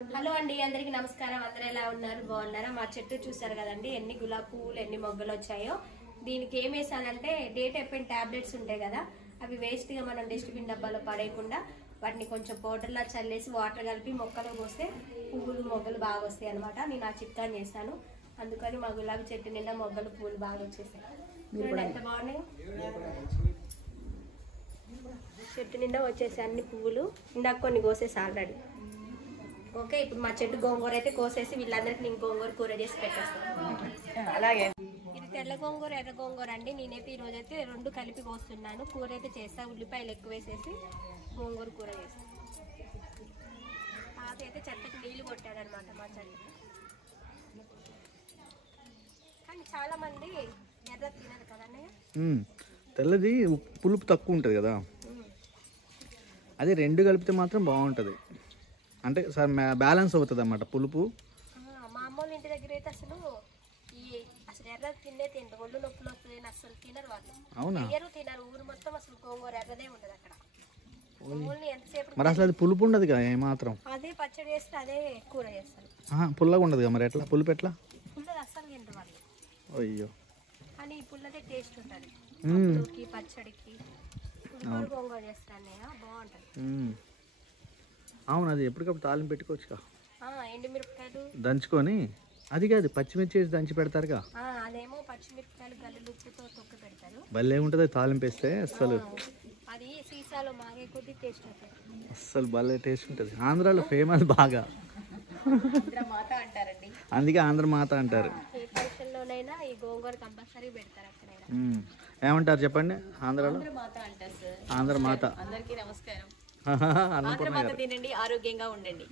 Hello అండి, అందరికి నమస్కారం. అందరూ ఎలా ఉన్నారు? బాగున్నారా? మా చెట్టు చూసారు కదండి, ఎన్ని గులాబీ పువ్వులు ఎన్ని మొగ్గలు వచ్చాయో. దీనికి ఏం వేసానంటే డేట్ అయిపోయిన టాబ్లెట్స్ ఉంటాయి కదా, అవి వేస్ట్ గా మనం డస్ట్బిన్ డబ్బాలో పడేయకుండా వాటిని కొంచెం పౌడర్లా చల్లేసి వాటర్ కలిపి మొక్కలు పోస్తే పువ్వులు మొగ్గలు బాగా వస్తాయి అనమాట. నేను ఆ చిట్కాని చేశాను, అందుకని మా గులాబీ చెట్టు నిండా మొగ్గలు పువ్వులు బాగా వచ్చేసాయి. చూడండి ఎంత బాగున్నాయి. చెట్టు నిండా వచ్చేసాయి అన్ని పువ్వులు. ఇందాక కొన్ని కోసేసి ఆల్రెడీ. ఓకే, ఇప్పుడు మా చెట్టు గోంగూర అయితే కోసేసి వీళ్ళందరికీ నేను గోంగూర కూర చేసి పెట్టేస్తాను. అలాగే. ఇది తెల్ల గోంగూర ఎర్ర గోంగూర అండి. నేనైతే ఈరోజు అయితే రెండు కలిపి కోస్తున్నాను. కూర అయితే చేస్తాను, ఉల్లిపాయలు ఎక్కువ వేసేసి గోంగూర కూర చేస్తాను. తాత అయితే చెత్తకి నీళ్లు కొట్టాడనమాట మా చెట్టు. కానీ చాలా మంది ఎర్ర తినరు కదన్నయ్య. తెల్లది పులుపు తక్కువ ఉంటుంది కదా, అదే రెండు కలిపితే మాత్రం బాగుంటుంది. అంటే సార్ బ్యాలెన్స్ అవుతుంది అన్నమాట పులుపు. మా అమ్మోళ్ళ ఇంటి దగ్గర అయితే అసలు ఎర్ర తింటారు, ఒళ్ళు నొప్పులు వస్తుంది, అసలు తినరు వాళ్ళు. అవునా? తినరు ఊరు మొత్తం, అసలు గోంగూర ఎర్రదే ఉండదు అక్కడ. ఎంతసేపు మరి అసలు అది పులుపు ఉండదు కదా ఏమాత్రం. అదే పచ్చడి చేస్తే అదే కూర చేస్తారు. పుల్లగా ఉండదు కదా, మరి ఎట్లా పులుపు ఎట్లా? పుల్లది అస్సలు తింటారు వాళ్ళు. అయ్యో, కానీ ఈ పుల్లదే టేస్ట్ ఉంటుంది. పచ్చడికి గోంగూర చేస్తాను, బాగుంటుంది. అవును, అది ఎప్పటికప్పుడు తాలింపు పెట్టుకోవచ్చుగా. ఎండుమిరపకాయలు దంచుకొని, అది కాదు పచ్చిమిర్చి వేసి దంచి పెడతారుగా. అదేమో పచ్చిమిరపకాయలు గల్లులు ఉప్పుతో తొక్క పెడతారు. భలే ఉంటుంది తాలింపు వేస్తే. అస్సలు అది సీసాలో మాగే కొద్ది టేస్ట్ ఉంటుంది. అస్సలు భలే టేస్ట్ ఉంటుంది. ఆంధ్రాలో ఫేమస్ బాగా, అందుకే ఆంధ్ర మాత అంటారు. ఏ ఫంక్షన్లోనైనా ఈ గోంగూర కంపల్సరీ పెడతారు అక్కడైనా. ఏమంటారు చెప్పండి ఆంధ్రాలో? ఆంధ్ర మాత. అందరికీ నమస్కారం. అన్నపూర్ణ తినండి, ఆరోగ్యంగా ఉండండి.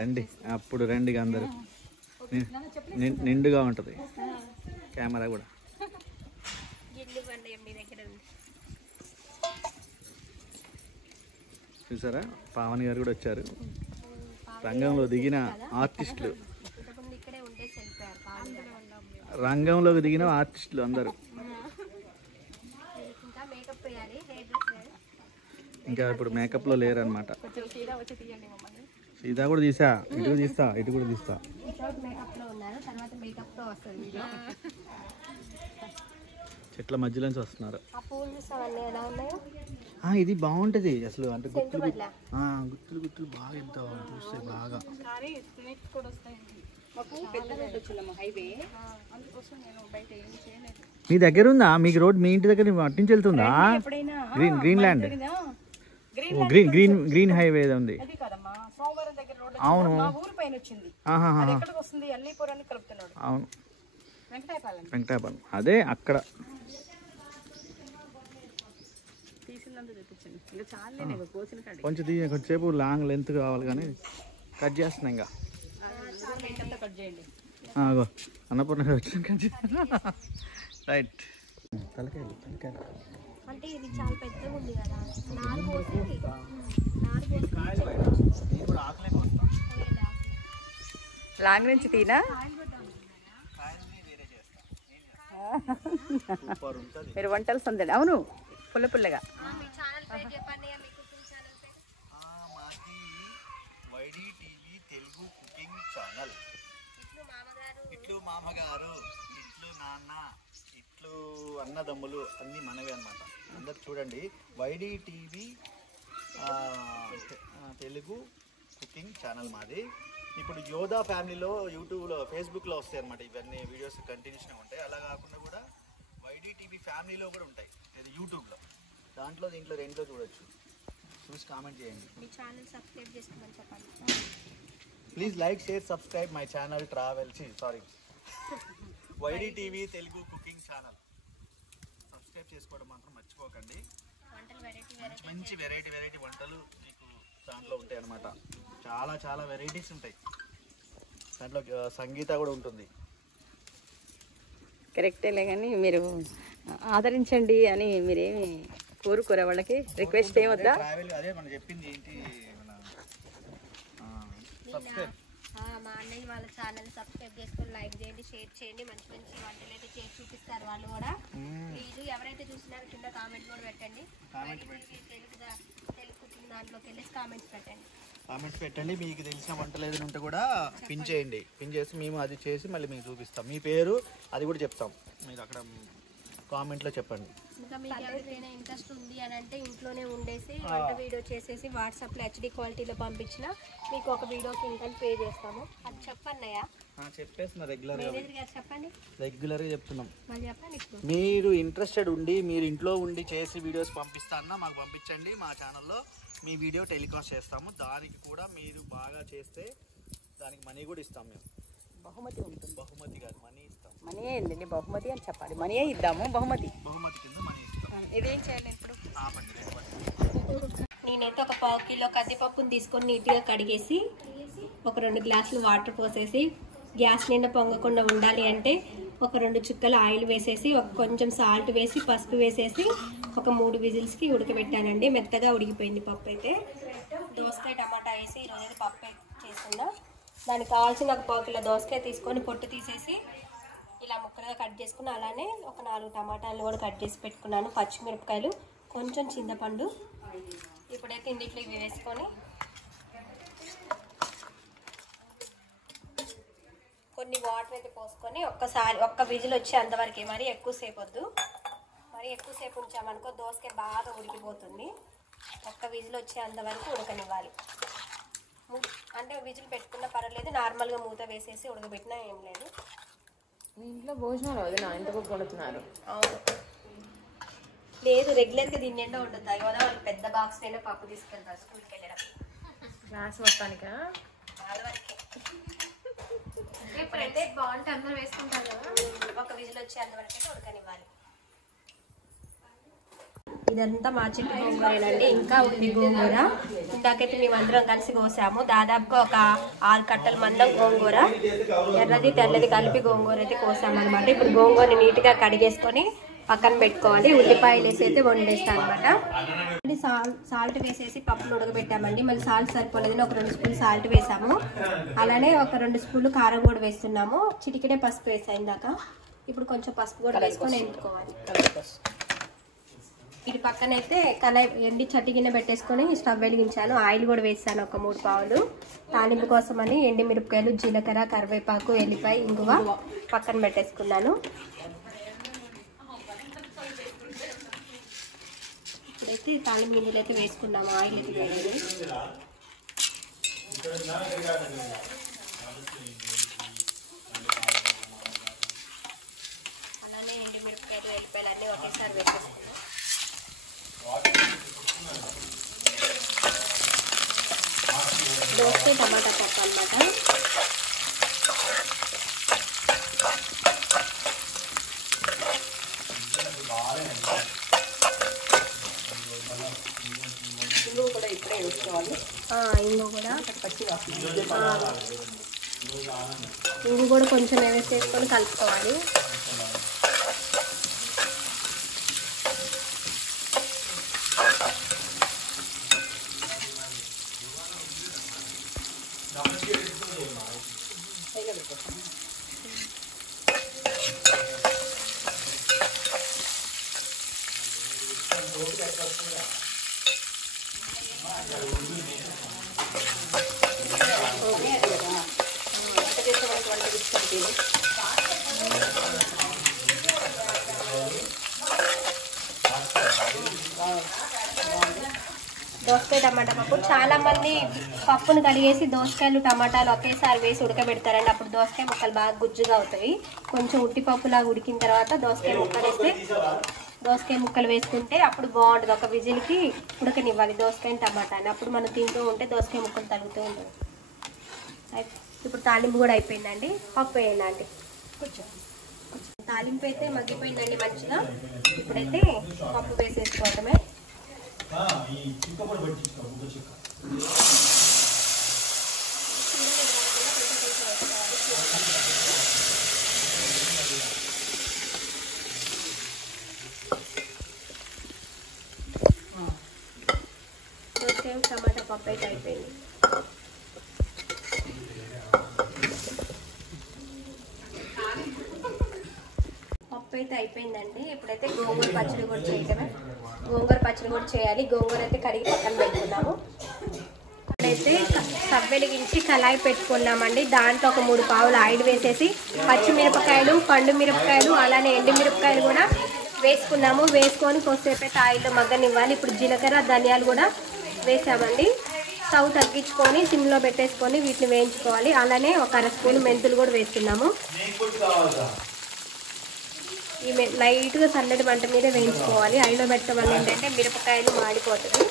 రండి, అప్పుడు రండి అందరు. నిండుగా ఉంటుంది కెమెరా కూడా. చూసారా, పావని గారు కూడా వచ్చారు. రంగంలో దిగిన ఆర్టిస్టులు, రంగంలోకి దిగిన ఆర్టిస్టులు అందరూ. ఇంకా ఇప్పుడు మేకప్లో లేరు అనమాట. సీదా కూడా తీసా, ఇటు కూడా తీస్తా, ఇటు కూడా తీస్తా. చెట్ల మధ్యలోంచి వస్తున్నారు. ఇది బాగుంటది అసలు. అంటే గుత్తులు గుత్తులు బాగా ఎంత చూస్తాయి బాగా. మీ దగ్గర ఉందా? మీకు రోడ్ మీ ఇంటి దగ్గర అటు నుంచి వెళ్తుందా? గ్రీన్ ల్యాండ్, గ్రీన్ హైవే ఉంది. అవును, అవును, వెంకటాయపాలెం అదే అక్కడ. కొంచెం కొంచెంసేపు లాంగ్ లెంత్ కావాలి కానీ కట్ చేస్తున్నా. ఇంకా అన్నపూర్ణ రైట్. తలకాయలు అంటే ఇది చాలా పెద్దగా ఉంది కదా. లాంగ్ నుంచి తీనా మీరు వంటలు సందడి. అవును, పుల్ల పుల్లగా. Telugu cooking channel. ఇట్లు మామగారు, ఇట్లు నాన్న, ఇట్లు అన్నదమ్ములు అన్నీ మనవే అనమాట. అందరు చూడండి, YD TV Telugu cooking channel మాది. ఇప్పుడు యోధా ఫ్యామిలీలో యూట్యూబ్లో ఫేస్బుక్లో వస్తాయి అనమాట. ఇవన్నీ వీడియోస్ కంటిన్యూస్గా ఉంటాయి. అలా కాకుండా కూడా వైడి టీవీ ఫ్యామిలీలో కూడా ఉంటాయి యూట్యూబ్లో. దీంట్లో రెండులో చూడొచ్చు. చూసి కామెంట్ చేయండి. మీ ఛానల్ సబ్స్క్రైబ్ చేసుకోమని చెప్పండి. Please like, share, subscribe my channel YD TV Telugu cooking channel. Subscribe చేసుకోవడం మాత్రం మర్చిపోకండి. మంచి వెరైటీ వంటలు మీకు దాంట్లో ఉంటాయి అన్నమాట. చాలా వెరైటీస్ ఉంటాయి దాంట్లో. సంగీత కూడా ఉంటుంది. కరెక్టేలే, కానీ మీరు ఆదరించండి అని మీరేమి కోరుకోరా? వాళ్ళకి రిక్వెస్ట్ ఏమొద్దా? అదే మనం చెప్పింది ఏంటి, మన సబ్స్క్రైబ్ మా అన్నయ్య వాళ్ళ ఛానల్ సబ్స్క్రైబ్ చేసుకొని లైక్ చేయండి, షేర్ చేయండి. మంచి మంచి వంటలు అయితే చేసి చూపిస్తారు వాళ్ళు కూడా. ప్లీజ్ ఎవరైతే చూస్తున్నారో కింద కామెంట్ కూడా పెట్టండి. తెలుగు కుకింగ్ దాంట్లోకి వెళ్ళేసి కామెంట్స్ పెట్టండి. మీకు తెలిసిన వంటలు ఏదైనా ఉంటే కూడా పిన్ చేయండి. పిన్ చేసి మేము అది చేసి మళ్ళీ మీకు చూపిస్తాం. మీ పేరు అది కూడా చెప్తాం, మీరు అక్కడ కామెంట్లో చెప్పండి. ఇంకా మీకు ఎవరికైనా ఇంట్రెస్ట్ ఉంది అని అంటే ఇంట్లోనే ఉండేసి వంట వీడియో చేసేసి వాట్సాప్లో HD క్వాలిటీలో పంపించిన మీకు ఒక వీడియోకి ఇంకా పే చేస్తాము. అది చెప్పన్నయ్య చెప్పేస్తున్నా రెగ్యులర్గా చెప్తున్నాం. మళ్ళీ చెప్పండి. మీరు ఇంట్రెస్టెడ్ ఉండి మీరు ఇంట్లో ఉండి చేసి వీడియోస్ పంపిస్తానా మాకు పంపించండి. మా ఛానల్లో మీ వీడియో టెలికాస్ట్ చేస్తాము. దానికి కూడా మీరు బాగా చేస్తే దానికి మనీ కూడా ఇస్తాం. మేము బహుమతి ఉంటుంది. బహుమతి కాదు, మనీ ఇస్తాం. మనీ ఏంటండి, బహుమతి అని చెప్పాలి. మనీయే ఇద్దాము, బహుమతి కింద మనీ ఇస్తాం. ఇదేం చేయాలి ఇప్పుడు? నేనైతే ఒక 1/4 కిలో కందిపప్పుని తీసుకొని నీట్గా కడిగేసి ఒక 2 గ్లాసులు వాటర్ పోసేసి గ్యాస్ నిండా పొంగకుండా ఉండాలి అంటే ఒక 2 చుక్కలు ఆయిల్ వేసేసి కొంచెం సాల్ట్ వేసి పసుపు వేసేసి ఒక 3 విజిల్స్కి ఉడకబెట్టానండి. మెత్తగా ఉడికిపోయింది పప్పు అయితే. దోసకాయ టమాటా వేసి ఈరోజు పప్పు చేసుకుందాం. దానికి కావాల్సిన ఒక 1/4 కిలో దోసకాయ తీసుకొని పొట్టు తీసేసి ఇలా ముక్కలుగా కట్ చేసుకుని అలానే ఒక 4 టమాటాలు కూడా కట్ చేసి పెట్టుకున్నాను. పచ్చిమిరపకాయలు, కొంచెం చింతపండు. ఇప్పుడైతే ఇంటిలో ఇవి వేసుకొని కొన్ని వాటర్ అయితే పోసుకొని ఒక్క విజిల్ వచ్చేంతవరకు, మరి ఎక్కువసేపు వద్దు. మరి ఎక్కువసేపు ఉంచామనుకో దోసకాయ బాగా ఉడికిపోతుంది. ఒక్క విజిల్ వచ్చేంతవరకు ఉడకనివ్వాలి. అంటే విజిల్ పెట్టుకున్నా పర్వాలేదు, నార్మల్గా మూత వేసేసి ఉడకబెట్టినా ఏం లేదు. ఇంట్లో భోజనాలు వదిన ఇంతకు కొడుతున్నారు. అవును, లేదు రెగ్యులర్గా దీని నిండా ఉండదు కదా. వాళ్ళు పెద్ద బాక్స్ నిండా పప్పు తీసుకెళ్తారు స్కూల్కి వెళ్ళేటప్పుడు. గ్లాస్ మొత్తానికా? వాళ్ళ వరకే. ఇప్పుడైతే బాగుంటే అందరూ వేసుకుంటారు కదా. ఒక విజిల్ వచ్చేంతవరకు అయితే ఉడకనివ్వాలి. ఇదంతా మా చెట్టు గోంగూరేనండి. ఇంకా ఉంది గోంగూర. ఇందాకైతే మేమందరం కలిసి కోసాము. దాదాపుగా ఒక 6 కట్టల మందం గోంగూర, ఎర్రది తెల్లది కలిపి గోంగూర అయితే కోసామన్నమాట. ఇప్పుడు గోంగూరని నీట్గా కడిగేసుకొని పక్కన పెట్టుకోవాలి. ఉల్లిపాయలు వేసి అయితే వండేస్తాను అనమాట. సాల్ట్ వేసేసి పప్పులు ఉడకబెట్టామండి. మళ్ళీ సాల్ట్ సరిపోలేదని ఒక 2 స్పూన్లు సాల్ట్ వేసాము. అలానే ఒక 2 స్పూన్లు కారం కూడా వేస్తున్నాము. చిటికెడే పసుపు వేసాం ఇందాక. ఇప్పుడు కొంచెం పసుపు కూడా వేసుకొని ఎండుకోవాలి. ఇది పక్కనైతే ఎండి చట్టి గిన్నె పెట్టేసుకొని స్టవ్ వెలిగించాను. ఆయిల్ కూడా వేసాను ఒక 3 పావులు. తాలింపు కోసమని ఎండిమిరపకాయలు, జీలకర్ర, కరివేపాకు, ఎల్లిపాయ, ఇంగువ పక్కన పెట్టేసుకున్నాను. ఇప్పుడైతే తాలింపు గింజలు అయితే వేసుకున్నాము. ఆయిల్ అయితే వేయాలి. అలానే ఎండిమిరపకాయలు, ఎల్లిపాయలు అన్నీ ఒకేసారి వేసేసుకున్నాం. దోసకాయ టమాటా పప్పు అన్నమాట. ఇంగువ కూడా ఇప్పుడే వేసుకోవాలి. ఇంగువ కూడా పచ్చి వాసన. ఇంగువ కూడా కొంచెం వేసేసుకొని కలుపుకోవాలి. దోసకాయ టమాటా పప్పు. చాలా మంది పప్పును కడిగేసి దోసకాయలు టమాటాలు ఒకేసారి వేసి ఉడకబెడతారండి. అప్పుడు దోసకాయ ముక్కలు బాగా గుజ్జుగా అవుతాయి. కొంచెం ఉట్టిపప్పులాగా ఉడికిన తర్వాత దోసకాయ ముక్కలు వేసుకుంటే అప్పుడు బాగుంటుంది. ఒక విజిల్కి ఉడకనివ్వాలి దోసకాయ టమాటాని. అప్పుడు మనం తింటూ ఉంటే దోసకాయ ముక్కలు తగ్గుతూ ఉంటుంది. ఇప్పుడు తాలింపు కూడా అయిపోయిందండి. పప్పు వేయండి. కొంచెం తాలింపు అయితే మగ్గిపోయిందండి మంచిగా. ఇప్పుడైతే పప్పు వేసేసుకోవటమే. దోసకాయ టమాటా పప్పు అయితే అయిపోయింది. అయితే అయిపోయిందండి. ఇప్పుడైతే గోంగూర పచ్చడి కూడా చేయటమే. గోంగూర పచ్చడి కూడా చేయాలి. గోంగూర అయితే కడిగి పక్కన పెట్టుకున్నాము. ఇప్పుడైతే స్టవ్ వెలిగించి కళాయి పెట్టుకున్నామండి. దాంట్లో ఒక 3 పావులు ఆయిల్ వేసేసి పచ్చిమిరపకాయలు, పండు మిరపకాయలు, అలానే ఎండు మిరపకాయలు కూడా వేసుకున్నాము. వేసుకొని కొద్దిసేపు అయితే ఆయిల్లో మగ్గనివ్వాలి. ఇప్పుడు జీలకర్ర, ధనియాలు కూడా వేసామండి. స్టవ్ తగ్గించుకొని సిమ్లో పెట్టేసుకొని వీటిని వేయించుకోవాలి. అలానే ఒక 1/2 స్పూన్ మెంతులు కూడా వేస్తున్నాము. ఈ లైట్గా సన్నటి మంట మీద వేయించుకోవాలి. ఆయిల్లో పెట్టడం వల్ల ఏంటంటే మిరపకాయలు మాడిపోతుంది.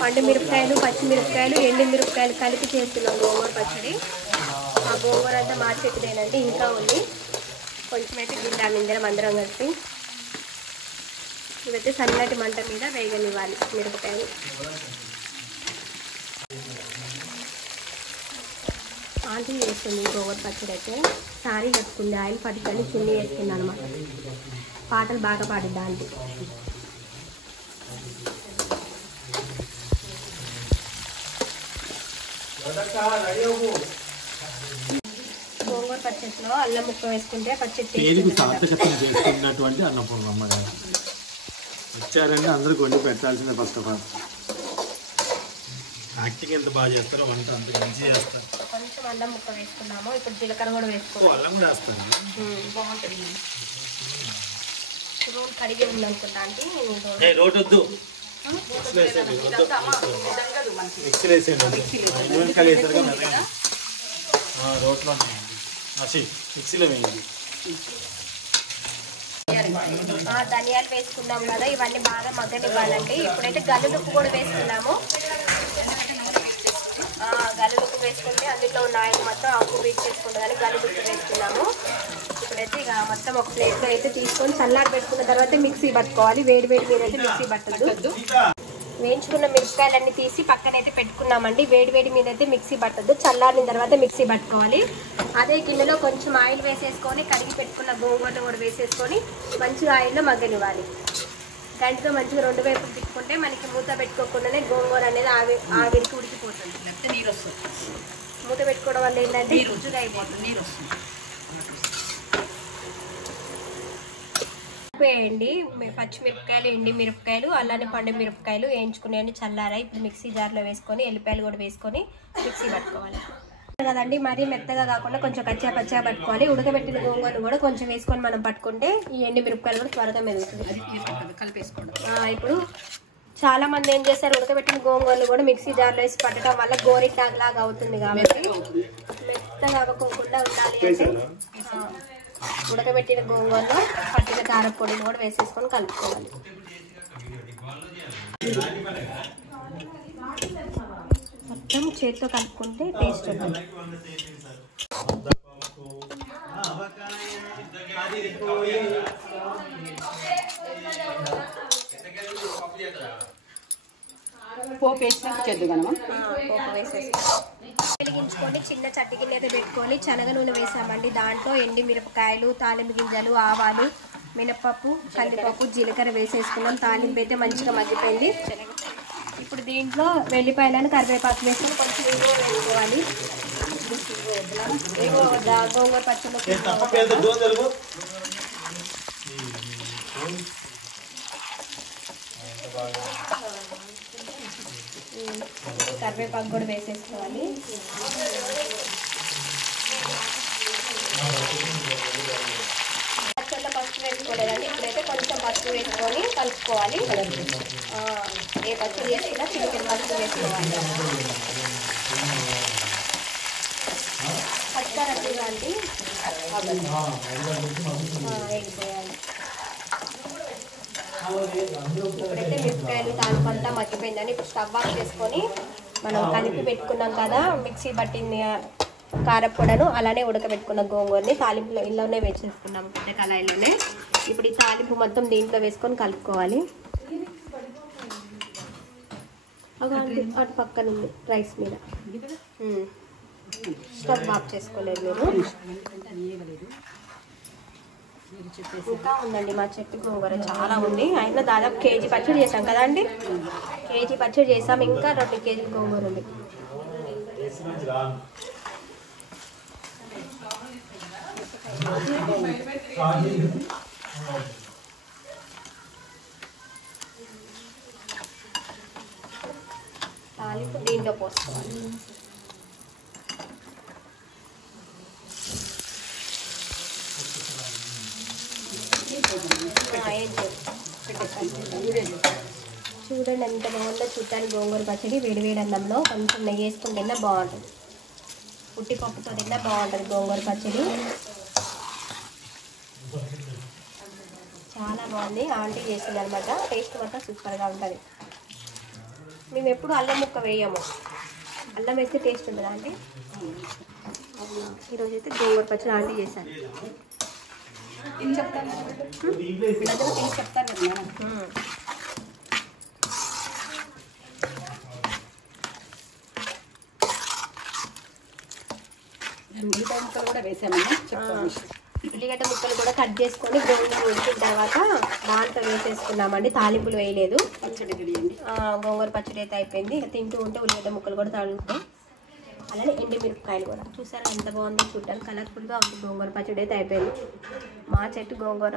పండు మిరపకాయలు, పచ్చిమిరపకాయలు, ఎండు మిరపకాయలు కలిపి చేస్తున్నాం గోంగూర పచ్చడి. ఆ గోంగూర అంతా మా చెట్టుదేనండి, ఇంకా ఉంది. కొంచెం అయితే గిన్నె ఇందరం అందరం కలిపి ఇవైతే సన్నటి మంట మీద వేగనివ్వాలి మిరపకాయలు. ఆంటీ చేస్తుంది గోంగూర పచ్చడి అయితే. సారీ కట్టుకుంది, ఆయిల్ పట్టుకొని చున్నీ వేసుకుంది అనమాట. పాటలు బాగా పాడిద్ది ఆంటీ. గోంగూర పచ్చడిలో అల్లం ముక్క వేసుకుంటే పచ్చడి సార్థకతను చేసుకున్నటువంటి అన్నపూర్ణమ్మ గారు వచ్చారంటే అందరికి వండి పెట్టాల్సిందే. ఫస్ట్ ఆఫ్ ఆల్ యాక్టింగ్ ఎంత బాగా చేస్తారో వంట అంత మంచి చేస్తారు. కొంచెం అల్లం ముక్క వేసుకున్నాము. ఇప్పుడు జీలకర్ర కూడా వేసుకోవాలి. అల్లం కూడా వేస్తారు. బాగుంటుంది. రోడ్ కడిగి ఉందనుకుంటా అంటే రోడ్ వద్దు, మిక్సీ వేసేయండి. రోట్లో మిక్సీలో వేయండి. ధనియాలు వేసుకున్నాం కదా, ఇవన్నీ బాగా మగ్గనివ్వాలండి. ఇప్పుడైతే గల్లుడుప్పు కూడా వేసుకున్నాము. గల్లుడుప్పు వేసుకుంటే అందులో ఉన్న ఆయిల్ మొత్తం ఆకు బీట్ చేసుకుంటుందని గల్లుడుప్పు వేసుకున్నాము. ఇప్పుడైతే ఇక మొత్తం ఒక ప్లేట్లో అయితే తీసుకొని చల్లారి పెట్టుకున్న తర్వాత మిక్సీ పట్టుకోవాలి. వేడి వేడి మీద అయితే మిక్సీ పట్టద్దు. వేయించుకున్న మిరపకాయలన్నీ తీసి పక్కనైతే పెట్టుకున్నామండి. వేడి వేడి మీద అయితే మిక్సీ పట్టద్దు, చల్లారిన తర్వాత మిక్సీ పట్టుకోవాలి. అదే గిన్నెలో కొంచెం ఆయిల్ వేసేసుకొని కడిగి పెట్టుకున్న గోంగూరను కూడా వేసేసుకొని మంచిగా ఆయిల్లో మగ్గనివ్వాలి. గంటతో మంచిగా 2 వైపులు తిప్పుకుంటే మనకి మూత పెట్టుకోకుండానే గోంగూర అనేది ఆవిరికి ఉడికిపోతుంది. లేకపోతే నీరు వస్తుంది. మూత పెట్టుకోవడం వల్ల ఏంటంటే రుచిగా అయిపోతుంది, నీరు వస్తుంది. వేయండి పచ్చిమిరపకాయలు, ఎండి మిరపకాయలు, అలానే పండు మిరపకాయలు వేయించుకునేవి చల్లారాయి. ఇప్పుడు మిక్సీ జార్లో వేసుకొని ఎల్లిపాయలు కూడా వేసుకొని మిక్సీ పట్టుకోవాలి కదండి. మరీ మెత్తగా కాకుండా కొంచెం కచ్చా పచ్చగా పట్టుకోవాలి. ఉడకబెట్టిన గోంగూరను కూడా కొంచెం వేసుకొని మనం పట్టుకుంటే ఈ ఎండి మిరపకాయలు కూడా త్వరగా మెదుగుతుంది. కలిపేసుకోండి. ఇప్పుడు చాలా మంది ఏం చేస్తారు, ఉడకబెట్టిన గోంగూరలు కూడా మిక్సీ జార్లో వేసి పట్టడం వల్ల గోరింటాకు లాగా అవుతుంది. కాబట్టి మెత్తగా అవ్వకుండా ఉండాలి అంటే ఉడకబెట్టిన గోంగూరలో పట్టిన కారపొడిని కూడా వేసేసుకొని కలుపుకోవాలి. మొత్తం చేతితో కలుపుకుంటే టేస్ట్ ఉంటుంది. పోపు వేసినాక చేద్దామా? పోపు వేసేసి వెలిగించుకొని చిన్న చట్టి గిన్నె అయితే పెట్టుకొని శనగ నూనె వేసామండి. దాంట్లో ఎండి మిరపకాయలు, తాలింపు గింజలు, ఆవాలు, మినపప్పు, కందిపప్పు, జీలకర్ర వేసేసుకున్నాం. తాలింపు అయితే మంచిగా మగ్గిపోయింది. ఇప్పుడు దీంట్లో వెల్లిపాయలను కరివేపాకు వేసుకొని కొంచెం ఇంగువ వేసుకోవాలి. గోంగూర పచ్చడి కరివేపాకు కూడా వేసేసుకోవాలి. పచ్చళ్ళ పసుపు వేసుకోలేదండి. ఇప్పుడైతే కొంచెం పసుపు వేసుకొని కలుపుకోవాలి. ఏ పచ్చడి చేసుకున్నా చిన్న పసుపు వేసుకోవాలి. పచ్చికారట్టుగా అండి వేగిపోయాలి. ఇప్పుడైతే మిరపకాయలు తాలింపంతా మగ్గిపోయిందండి. ఇప్పుడు స్టవ్ ఆఫ్ చేసుకొని మనం కలిపి పెట్టుకున్నాం కదా మిక్సీ పట్టింది కారపొడను, అలానే ఉడకబెట్టుకున్న గోంగూరని తాలింపులో ఇల్లోనే వేసేసుకున్నాం పెద్ద కళాయిలోనే. ఇప్పుడు ఈ తాలింపు మొత్తం దీంట్లో వేసుకొని కలుపుకోవాలి. అటు పక్కన ఉంది రైస్ మీద. స్టవ్ ఆఫ్ చేసుకోలేదు మీరు. ఇంకా ఉందండి మా చెట్టు గోంగూర చాలా ఉంది. అయినా దాదాపు కేజీ పచ్చడి చేసాం కదా అండి. కేజీ పచ్చడి చేసాం, ఇంకా 2 కేజీల గోంగూర ఉంది. తాలింపు దీంట్లో పోసుకోవాలి. చూడండి ఎంత బాగుందో చూడటానికి గోంగూర పచ్చడి. వేడివేడి అన్నంలో కొంచెం నెయ్యి వేసుకుని తిన్నా బాగుంటుంది. ఉట్టిపప్పుతో తిన్నా బాగుంటుంది గోంగూర పచ్చడి. చాలా బాగుంది. ఆంటీ చేసింది అనమాట. టేస్ట్ మాత్రం సూపర్గా ఉంటుంది. మేము ఎప్పుడు అల్లం ముక్క వేయము. అల్లం వేస్తే టేస్ట్ ఉంటుందా అంటే ఈరోజు అయితే గోంగూర పచ్చడి ఆంటీ చేశాను. చెప్తాను చెప్తాను కదా. మిగతా ముక్కలు కూడా వేసామని చెప్తాను. ఉల్లిగడ్డ ముక్కలు కూడా కట్ చేసుకొని గోంగూర ఉడికిన తర్వాత దాంట్లో వేసేసుకున్నామండి. తాలింపులు వేయలేదు. పచ్చడి తెలియండి. గోంగూర పచ్చడి అయితే అయిపోయింది. తింటూ ఉంటే ఉల్లిగడ్డ ముక్కలు కూడా తాగుతాయి. అలానే ఎండుమిరపకాయలు కూడా చూసారు ఎంత బాగుంది. చూడటానికి కలర్ఫుల్గా ఉంది. గోంగూర పచ్చడి అయితే అయిపోయింది. మా చెట్టు గోంగూర